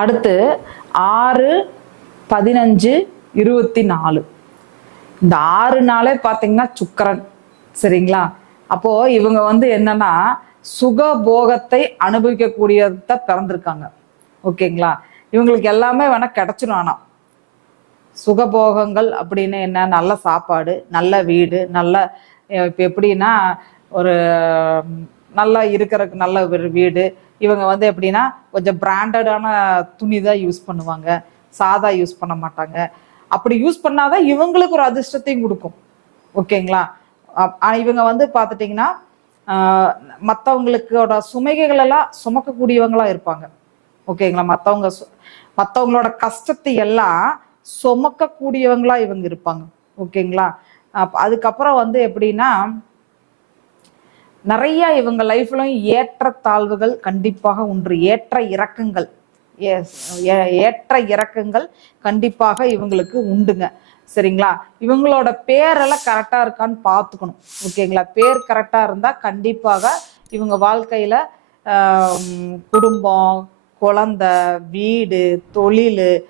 அடுத்து ஆறு பதினஞ்சு இருபத்தி நாலு இந்த ஆறு நாளே பார்த்தீங்கன்னா சுக்கரன் சரிங்களா? அப்போ இவங்க வந்து என்னன்னா சுகபோகத்தை அனுபவிக்கக்கூடியத பிறந்திருக்காங்க. ஓகேங்களா? இவங்களுக்கு எல்லாமே வேணா கிடைச்சிடும் ஆனால் சுகபோகங்கள் அப்படின்னு என்ன? நல்ல சாப்பாடு நல்ல வீடு நல்ல இப்போ எப்படின்னா ஒரு நல்லா இருக்கிறதுக்கு நல்ல ஒரு வீடு. இவங்க வந்து எப்படின்னா கொஞ்சம் பிராண்டடான துணி தான் யூஸ் பண்ணுவாங்க. சாதா யூஸ் பண்ண மாட்டாங்க. அப்படி யூஸ் பண்ணாதான் இவங்களுக்கு ஒரு அதிர்ஷ்டத்தையும் கொடுக்கும். ஓகேங்களா? அப்- இவங்க வந்து பார்த்துட்டிங்கன்னா மற்றவங்களுக்கோட சுமைகள் எல்லாம் சுமக்கக்கூடியவங்களா இருப்பாங்க. ஓகேங்களா? மற்றவங்க மற்றவங்களோட கஷ்டத்தை எல்லாம் சுமக்கக்கூடியவங்களா இவங்க இருப்பாங்க. ஓகேங்களா? அதுக்கப்புறம் வந்து எப்படின்னா நிறைய இவங்க லைஃப்லயும் ஏற்றத்தாழ்வுகள் கண்டிப்பாக உண்டு. ஏற்ற இறக்கங்கள். ஏ- ஏற்ற இறக்கங்கள் கண்டிப்பாக இவங்களுக்கு உண்டுங்க. சரிங்களா? இவங்களோட பேரெல்லாம் கரெக்டா இருக்கான்னு பார்த்துக்கணும். ஓகேங்களா? பேர் கரெக்டா இருந்தா கண்டிப்பாக இவங்க வாழ்க்கையில குடும்பம் குழந்தை வீடு தொழில்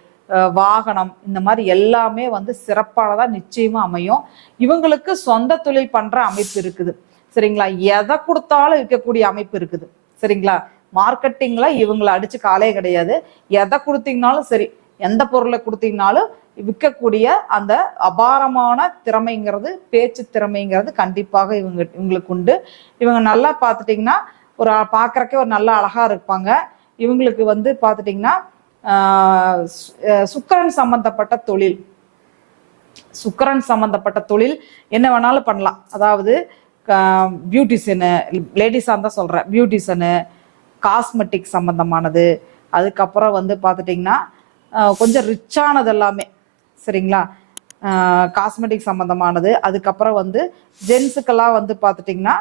வாகனம் இந்த மாதிரி எல்லாமே வந்து சிறப்பானதாக நிச்சயமா அமையும். இவங்களுக்கு சொந்த தொழில் பண்ற அமைப்பு இருக்குது. சரிங்களா? எதை கொடுத்தாலும் விற்கக்கூடிய அமைப்பு இருக்குது. சரிங்களா? மார்க்கெட்டிங்ல இவங்களை அடிச்சு காலே கிடையாது. எதை கொடுத்தீங்கனாலும் சரி எந்த பொருளை கொடுத்தீங்கனாலும் விற்கக்கூடிய அந்த அபாரமான திறமைங்கிறது பேச்சு திறமைங்கிறது கண்டிப்பாக இவங்க இவங்களுக்கு உண்டு. இவங்க நல்லா பார்த்துட்டிங்கன்னா ஒரு பார்க்கறக்கே ஒரு நல்ல அழகா இருப்பாங்க. இவங்களுக்கு வந்து பார்த்துட்டிங்கன்னா சுக்கரன் சு- சம்பந்தப்பட்ட தொழில். சுக்கரன் சம்பந்தப்பட்ட தொழில் என்ன வேணாலும் பண்ணலாம். அதாவது பியூட்டிஷியனு லேடிஸாக இருந்தால் சொல்கிறேன் பியூட்டிஷியனு காஸ்மெட்டிக் சம்மந்தமானது அதுக்கப்புறம் வந்து பார்த்துட்டிங்கன்னா கொஞ்சம் ரிச்சானது எல்லாமே. சரிங்களா? காஸ்மெட்டிக் சம்மந்தமானது அதுக்கப்புறம் வந்து ஜென்ஸுக்கெல்லாம் வந்து பார்த்துட்டிங்கன்னா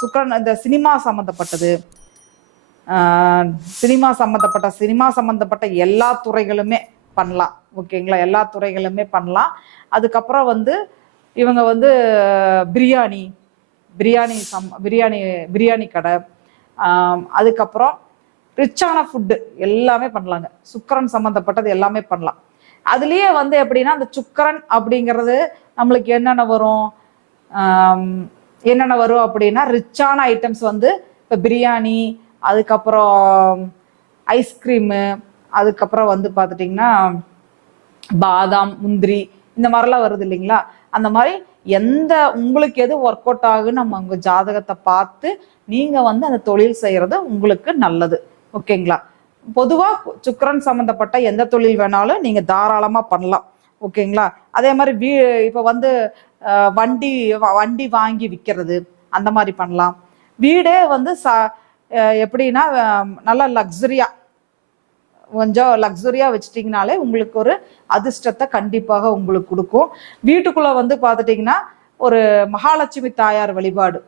சுக்கரன் இந்த சினிமா சம்மந்தப்பட்டது சினிமா சம்மந்தப்பட்ட சினிமா சம்மந்தப்பட்ட எல்லா துறைகளுமே பண்ணலாம். ஓகேங்களா? எல்லா துறைகளுமே பண்ணலாம். அதுக்கப்புறம் வந்து இவங்க வந்து பிரியாணி பிரியாணி சம் பிரியாணி பிரியாணி கடை. அதுக்கப்புறம் ரிச்சான ஃபுட்டு எல்லாமே பண்ணலாங்க. சுக்கரன் சம்மந்தப்பட்டது எல்லாமே பண்ணலாம். அதுலேயே வந்து எப்படின்னா அந்த சுக்கரன் அப்படிங்கிறது நம்மளுக்கு என்னென்ன வரும்? என்னென்ன வரும் அப்படின்னா ரிச்சான ஐட்டம்ஸ் வந்து இப்போ பிரியாணி அதுக்கப்புறம் ஐஸ்கிரீமு அதுக்கப்புறம் வந்து பார்த்துட்டிங்கன்னா பாதாம் முந்திரி இந்த மாதிரிலாம் வருது இல்லைங்களா? அந்த மாதிரி எந்த உங்களுக்கு எது ஒர்க் அவுட் ஆகுன்னு நம்ம உங்க ஜாதகத்தை பார்த்து நீங்க வந்து அந்த தொழில் செய்யறது உங்களுக்கு நல்லது. ஓகேங்களா? பொதுவா சுக்கரன் சம்பந்தப்பட்ட எந்த தொழில் வேணாலும் நீங்க தாராளமா பண்ணலாம். ஓகேங்களா? அதே மாதிரி வீ இப்போ வந்து வண்டி வ- வண்டி வாங்கி விற்கிறது அந்த மாதிரி பண்ணலாம். வீடே வந்து ச எப்படின்னா நல்லா லக்ஸரியா கொஞ்சம் லக்ஸுரியாக வச்சிட்டிங்கனாலே உங்களுக்கு ஒரு அதிர்ஷ்டத்தை கண்டிப்பாக உங்களுக்கு கொடுக்கும். வீட்டுக்குள்ளே வந்து பார்த்துட்டிங்கன்னா ஒரு மகாலட்சுமி தாயார் வழிபாடு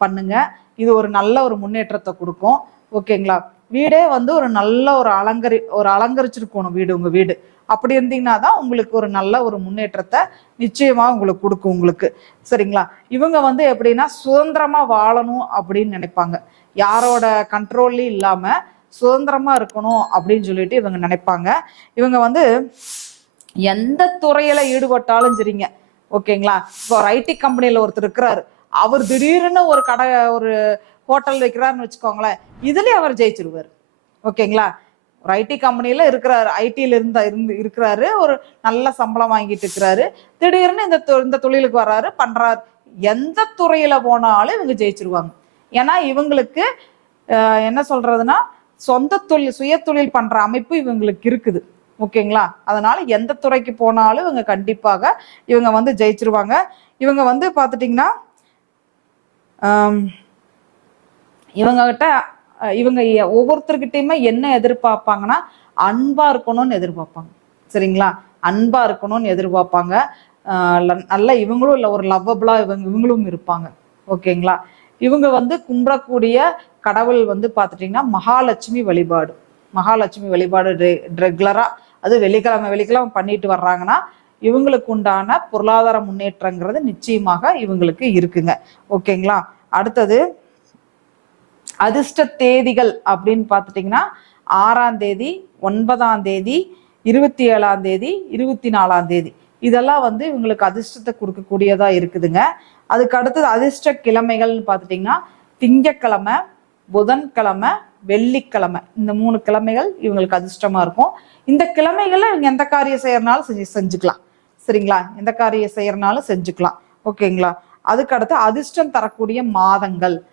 பண்ணுங்க. இது ஒரு நல்ல ஒரு முன்னேற்றத்தை கொடுக்கும். ஓகேங்களா? வீடே வந்து ஒரு நல்ல ஒரு அலங்கரி ஒரு அலங்கரிச்சிருக்கணும் வீடு உங்கள் வீடு. அப்படி இருந்தீங்கன்னா தான் உங்களுக்கு ஒரு நல்ல ஒரு முன்னேற்றத்தை நிச்சயமாக உங்களுக்கு கொடுக்கும் உங்களுக்கு. சரிங்களா? இவங்க வந்து எப்படின்னா சுதந்திரமாக வாழணும் அப்படின்னு நினைப்பாங்க. யாரோட கண்ட்ரோல்லையும் இல்லாமல் சுதந்திரமா இருக்கணும் அப்படின்னு சொல்லிட்டு இவங்க நினைப்பாங்க. இவங்க வந்து எந்த துறையில ஈடுபட்டாலும் சரிங்க. ஓகேங்களா? இப்போ ஒரு ஐடி கம்பெனில ஒருத்தர் இருக்கிறாரு. அவர் திடீர்னு ஒரு கடை ஒரு ஹோட்டல் வைக்கிறாருன்னு வச்சுக்கோங்களேன். இதுலயே அவர் ஜெயிச்சிருவார். ஓகேங்களா? ஒரு ஐடி கம்பெனில இருக்கிறாரு ஐடில இருந்த இருந்து இருக்கிறாரு ஒரு நல்ல சம்பளம் வாங்கிட்டு இருக்கிறாரு. திடீர்னு இந்த தொ- இந்த தொழிலுக்கு வர்றாரு பண்றாரு. எந்த துறையில போனாலும் இவங்க ஜெயிச்சிருவாங்க. ஏன்னா இவங்களுக்கு என்ன சொல்றதுன்னா சொந்த தொழில் சுய தொழில் பண்ற அமைப்பு இவங்களுக்கு இருக்குது. ஓகேங்களா? அதனால எந்த துறைக்கு போனாலும் இவங்க கண்டிப்பாக இவங்க வந்து ஜெயிச்சிருவாங்க. இவங்க வந்து பார்த்துட்டிங்கன்னா ஆம், இவங்க கிட்ட இவங்க ஒவ்வொருத்தர்கிட்டயுமே என்ன எதிர்பார்ப்பாங்கன்னா அன்பா இருக்கணும்னு எதிர்பார்ப்பாங்க. சரிங்களா? அன்பா இருக்கணும்னு எதிர்பார்ப்பாங்க. நல்லா நல்ல இவங்களும் இல்லை ஒரு லவ்வபிளா இவங்க இவங்களும் இருப்பாங்க. ஓகேங்களா? இவங்க வந்து கும்பிடக்கூடிய கடவுள் வந்து பார்த்துட்டிங்கன்னா மகாலட்சுமி வழிபாடு. மகாலட்சுமி வழிபாடு ரெகுலரா அது வெள்ளிக்கிழமை வெள்ளிக்கிழமை பண்ணிட்டு வர்றாங்கன்னா இவங்களுக்கு உண்டான பொருளாதார முன்னேற்றங்கிறது நிச்சயமாக இவங்களுக்கு இருக்குங்க. ஓகேங்களா? அடுத்தது அதிர்ஷ்ட தேதிகள் அப்படின்னு பார்த்துட்டிங்கன்னா ஆறாம் தேதி ஒன்பதாம் தேதி இருபத்தி ஏழாம் தேதி இருபத்தி நாலாம் தேதி. இதெல்லாம் வந்து இவங்களுக்கு அதிர்ஷ்டத்தை கொடுக்கக்கூடியதா இருக்குதுங்க. அதுக்கு அடுத்தது அதிர்ஷ்ட கிழமைகள்னு பார்த்துட்டிங்கன்னா திங்கக்கிழமை புதன்கிழமை வெள்ளிக்கிழமை. இந்த மூணு கிழமைகள் இவங்களுக்கு அதிர்ஷ்டமா இருக்கும். இந்த கிழமைகள்ல இவங்க எந்த காரியம் செய்யறனாலும் செஞ்சு செஞ்சுக்கலாம். சரிங்களா? எந்த காரியம் செய்யறனாலும் செஞ்சுக்கலாம். ஓகேங்களா? அதுக்கு அடுத்து அதிர்ஷ்டம் தரக்கூடிய மாதங்கள்.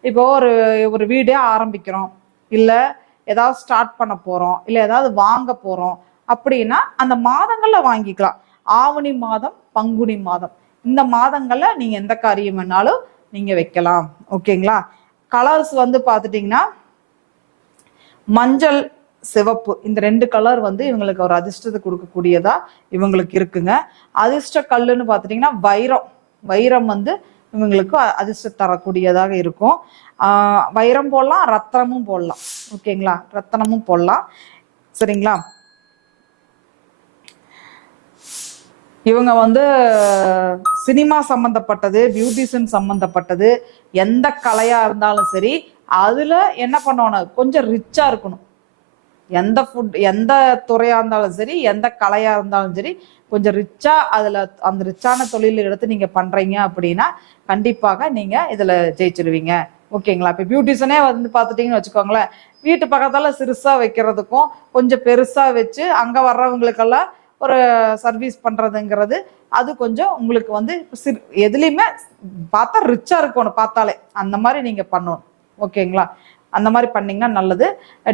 இப்போ ஒரு ஒரு வீடே ஆரம்பிக்கிறோம். இல்லை ஏதாவது ஸ்டார்ட் பண்ண போறோம். இல்லை ஏதாவது வாங்க போறோம். அப்படின்னா அந்த மாதங்கள்ல வாங்கிக்கலாம். ஆவணி மாதம் பங்குனி மாதம். இந்த மாதங்கள்ல நீங்க எந்த காரியம் வேணாலும் நீங்க வைக்கலாம். ஓகேங்களா? கலர்ஸ் வந்து பார்த்துட்டிங்கன்னா மஞ்சள் சிவப்பு இந்த ரெண்டு கலர் வந்து இவங்களுக்கு ஒரு அதிர்ஷ்டத்தை கொடுக்கக்கூடியதா இவங்களுக்கு இருக்குங்க. அதிர்ஷ்ட கல்லுன்னு பார்த்துட்டிங்கன்னா வைரம். வைரம் வந்து இவங்களுக்கு அதிர்ஷ்டம் தரக்கூடியதாக இருக்கும். வைரம் போடலாம் ரத்தனமும் போடலாம். ஓகேங்களா? ரத்தனமும் போடலாம். சரிங்களா? இவங்க வந்து சினிமா சம்பந்தப்பட்டது பியூட்டிஷியன் சம்பந்தப்பட்டது எந்த கலையா இருந்தாலும் சரி அதுல என்ன பண்ணணும்? கொஞ்சம் ரிச்சா இருக்கணும். எந்த ஃபுட் எந்த துறையா இருந்தாலும் சரி எந்த கலையா இருந்தாலும் சரி கொஞ்சம் ரிச்சா அதுல அந்த ரிச்சான தொழில் எடுத்து நீங்க பண்றீங்க அப்படின்னா கண்டிப்பாக நீங்க இதுல ஜெயிச்சிருவீங்க. ஓகேங்களா? இப்போ பியூட்டிஷனே வந்து பார்த்துட்டிங்கன்னு வச்சுக்கோங்களேன் வீட்டு பக்கத்தில் சிறுசா வைக்கிறதுக்கும் கொஞ்சம் பெருசா வச்சு அங்க வர்றவங்களுக்கெல்லாம் ஒரு சர்வீஸ் பண்ணுறதுங்கிறது அது கொஞ்சம் உங்களுக்கு வந்து சிறு எதுலேயுமே பார்த்தா ரிச்சாக இருக்கணும் பார்த்தாலே. அந்த மாதிரி நீங்கள் பண்ணணும். ஓகேங்களா? அந்த மாதிரி பண்ணிங்கன்னா நல்லது.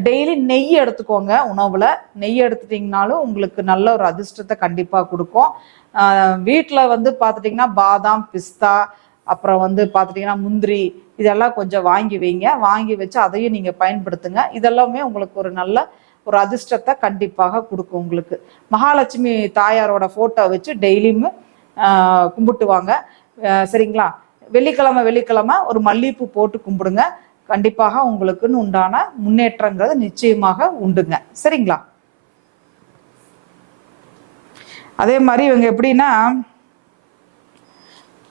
டெய்லி நெய் எடுத்துக்கோங்க உணவில். நெய் எடுத்துட்டீங்கனாலும் உங்களுக்கு நல்ல ஒரு அதிர்ஷ்டத்தை கண்டிப்பாக கொடுக்கும். வீட்டில் வந்து பார்த்துட்டிங்கன்னா பாதாம் பிஸ்தா அப்புறம் வந்து பார்த்துட்டிங்கன்னா முந்திரி இதெல்லாம் கொஞ்சம் வாங்கி வைங்க. வாங்கி வச்சு அதையும் நீங்கள் பயன்படுத்துங்க. இதெல்லாமே உங்களுக்கு ஒரு நல்ல ஒரு அதிர்ஷ்டத்தை கண்டிப்பாக கொடுக்கும் உங்களுக்கு. மகாலட்சுமி தாயாரோட ஃபோட்டோ வச்சு டெய்லியும் கும்பிட்டுவாங்க. சரிங்களா? வெள்ளிக்கிழமை வெள்ளிக்கிழமை ஒரு மல்லிகைப்பூ போட்டு கும்பிடுங்க. கண்டிப்பாக உங்களுக்குன்னு உண்டான முன்னேற்றங்கிறது நிச்சயமாக உண்டுங்க. சரிங்களா? அதே மாதிரி இவங்க எப்படின்னா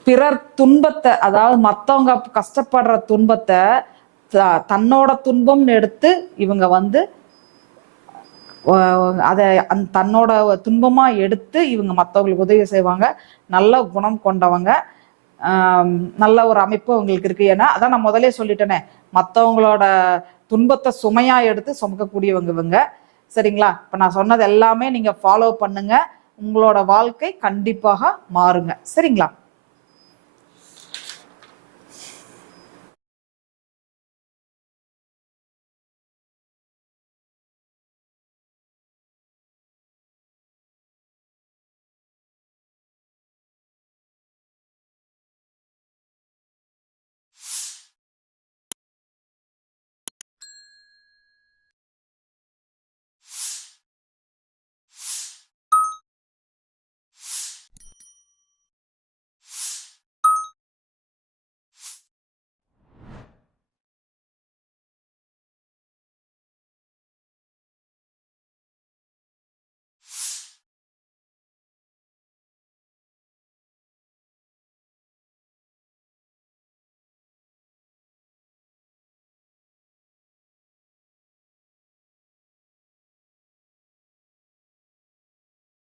பிறர் துன்பத்தை அதாவது மற்றவங்க கஷ்டப்படுற துன்பத்தை த- தன்னோட துன்பம்னு எடுத்து இவங்க வந்து அதை அந் தன்னோட துன்பமாக எடுத்து இவங்க மற்றவங்களுக்கு உதவி செய்வாங்க. நல்ல குணம் கொண்டவங்க. நல்ல ஒரு அமைப்பு அவங்களுக்கு இருக்கு. ஏன்னா அதான் நான் முதலே சொல்லிட்டேனே மற்றவங்களோட துன்பத்தை சுமையாக எடுத்து சுமக்கக்கூடியவங்க இவங்க. சரிங்களா? இப்போ நான் சொன்னது எல்லாமே நீங்கள் ஃபாலோ பண்ணுங்க. உங்களோட வாழ்க்கை கண்டிப்பாக மாறுங்க. சரிங்களா?